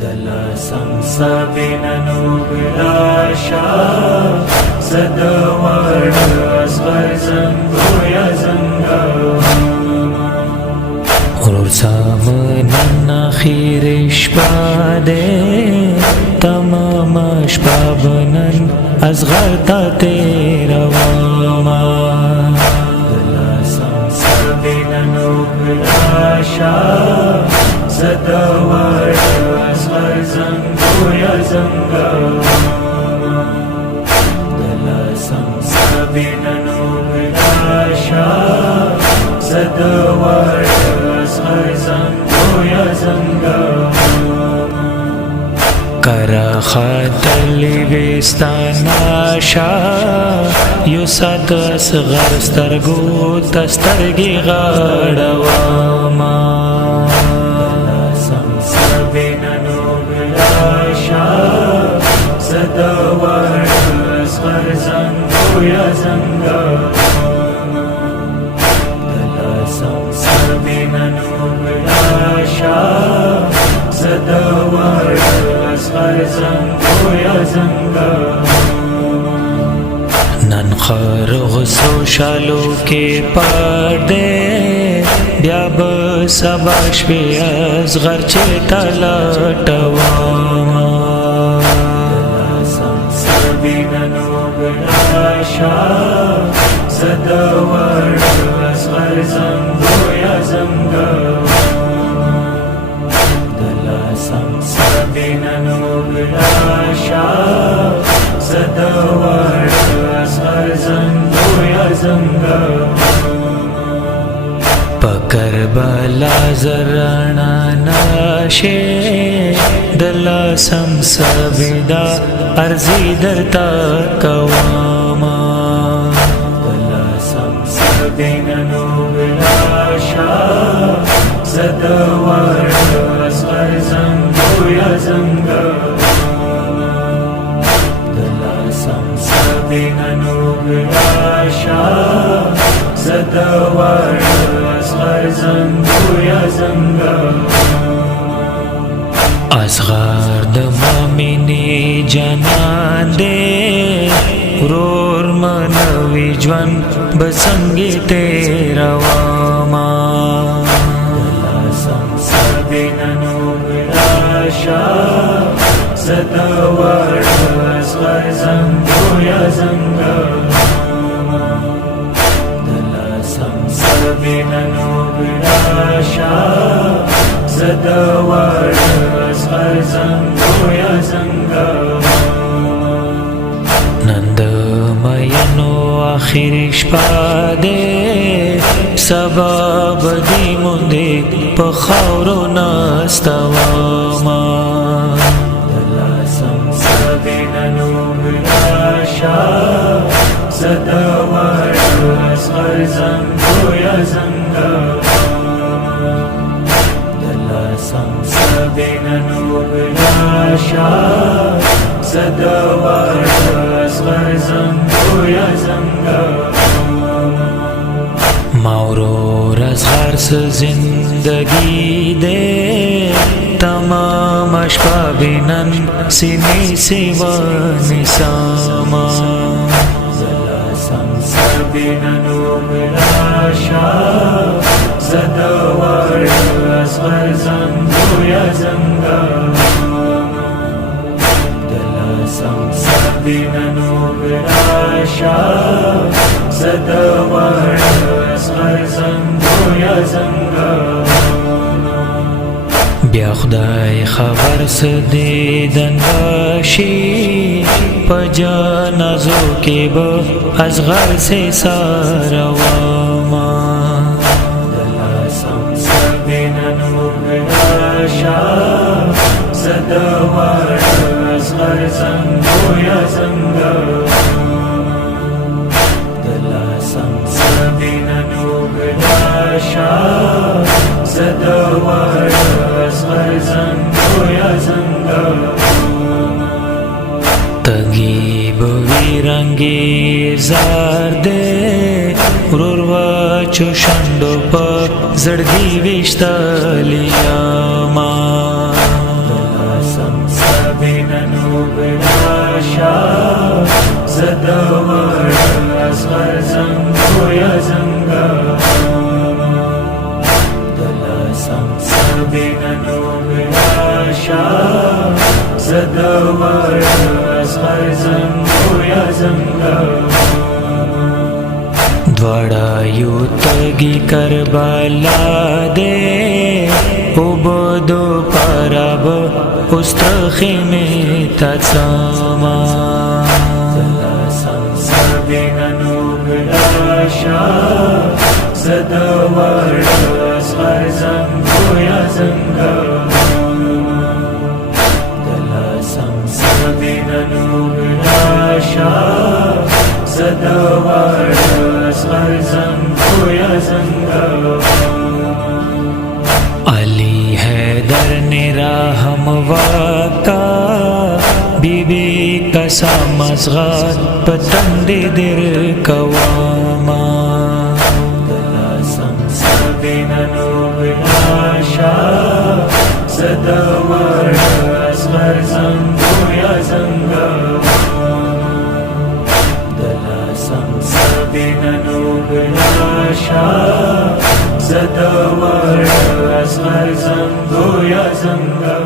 دلاسم سبیننو بلاشا زدوار اصغر زنگو یا زنگا غرور سامنن آخیرش باده تمامش بابنن اصغر تا تیرا واما دلاسم سبیننو بلاشا زدوار اصغر زنگو یا زنگا دلاسم سبیننو بلاشا زدوار اصغر زنگو یا زنگا کرا خاتلی بستاناشا یو سات اصغر سترگو تسترگی غاڑواما سبیننو بلاشا زدوار اصغر زنگو یا زنگا دلاسم سبیننو بلاشا زدوار اصغر زنگو یا زنگا نن خارغ سوشالو کے پردے بیا بسباش بی اصغر چیتا لٹواما دلاسم سبیننو بلاشا زدوار اصغر زنگو یا زنگا دلاسم سبیننو بلاشا زدوار اصغر زنگو یا زنگا کربلا زرانا ناشے دلاسم سبیدا ارزی درتا کواما دلاسم سبیننو بلاشا زدوار اصغر زنگو یا زنگا دلاسم سبیننو بلاشا زدوار اصغر زنگو یا زنگا اصغر د مومنی جنان دے ورور منوی جوان بسنگی تیرا واما دلاسم سبیننو بلاشا زدوار اصغر زنگو یا زنگا سبیننو بلاشا زدوار اصغر زنگو یا زنگا نند مینو آخرش پاده سبب دی مندی پخاورو نستواما دلاسم سبیننو بلاشا زدوار اصغر زنگو یا زنگا دلاسم سبیننو بلاشا زدوار اصغر زنگو یا زنگا مورور اصغر زندگی دے تمام اشبابنن سینی سیوا نساما سبیننو بلاشا زدوار اصغر زنگو یا زنگا دلاسم سبیننو بلاشا زدوار اصغر زنگو یا زنگا بیا خدای خبر سدیدن راشی پجانازو کے با اصغر سے سارواما دلاسم سبیننو بلاشا زدوار اصغر زنگو یا زنگا دلاسم سبیننو بلاشا زدوار اصغر زنگو یا زنگا تگی بوی رنگی زار دے ورور وچو شندو پا زړګي وشتلیا ما संसाबिननुग्राशा Zadawar asghar zangoya zanga Dvada yutagi Karbala de Ubodo parab Ustrakhimi tatsama Sansabinugrasha Zadawar asghar zangoya zanga Sansabinugrasha Zadawar asghar zangoya zanga Ali Haidar niraham waka Bibi ka samazghat patandi dir kawama Sansabinugrasha Zadawar asghar zangoya zanga Sansabinugrasha Zadawar asghar zangoya zanga